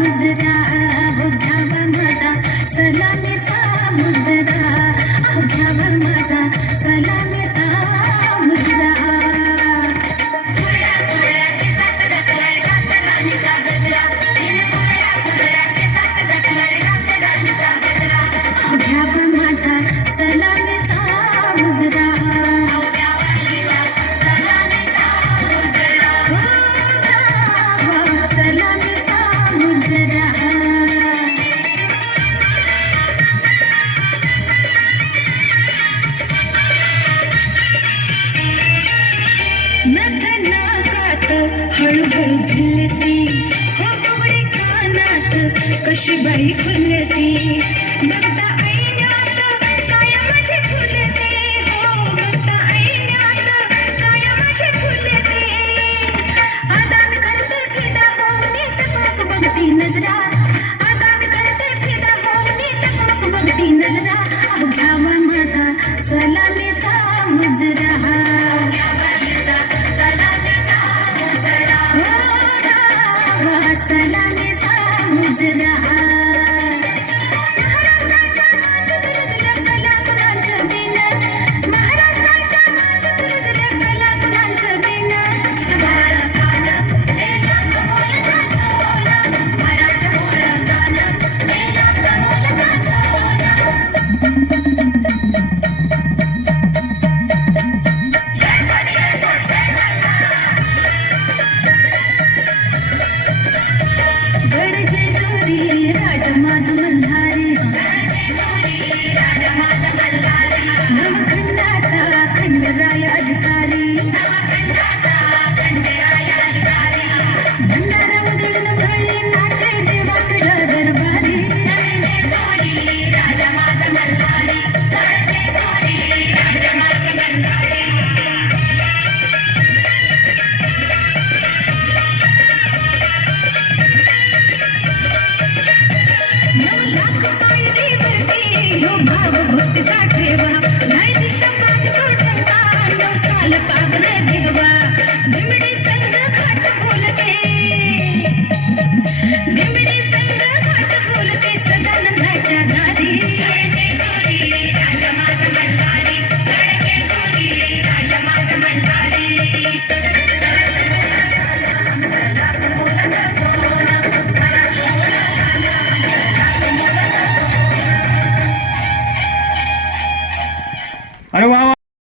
हजरत कशी बाई फुलती बघता हसरा Hallelujah.